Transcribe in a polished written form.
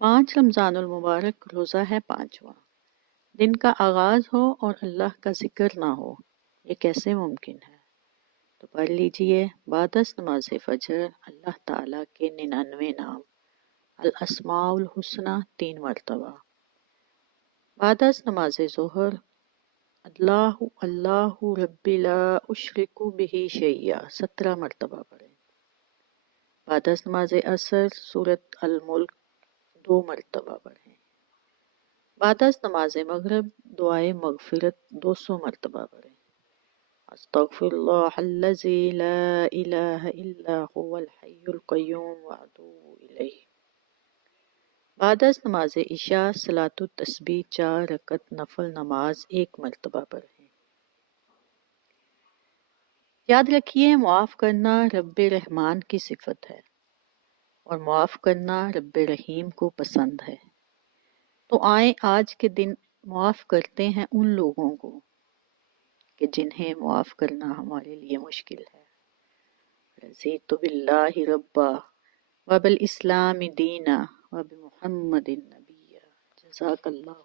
رمضان المبارک روزہ ہے 5واں۔ دن کا آغاز ہو اور اللہ کا ذکر نہ ہو، یہ کیسے ممکن ہے؟ تو پڑھ لیجئے بعد از نماز فجر اللہ تعالیٰ کے 99 نام الاسماء الحسنی 3 مرتبہ۔ بعد از نماز ظہر اللہ اللہ رب لا اشرک بہ شیئا 17 مرتبہ پڑھیں۔ بعد از نماز عصر سورۃ الملک 2 مرتبہ پڑھیں۔ بعد از نماز مغرب دعائے مغفرت 200 مرتبہ پڑھیں۔ استغفر اللہ الذی لا الہ الا هو الحی القیوم واتوب الیہ۔ بعد از نماز عشاء صلاۃ التسبیح 4 رکعت نفل نماز 1 مرتبہ پڑھیں۔ یاد رکھیے معاف کرنا رب رحمان کی صفت ہے اور معاف کرنا رب رحیم کو پسند ہے۔ تو آئیں آج کے دن معاف کرتے ہیں ان لوگوں کو کہ جنہیں معاف کرنا ہمارے لیے مشکل ہے۔ رضیت باللہ ربا وبالاسلام دینا وبمحمد نبیا۔ جزاک اللہ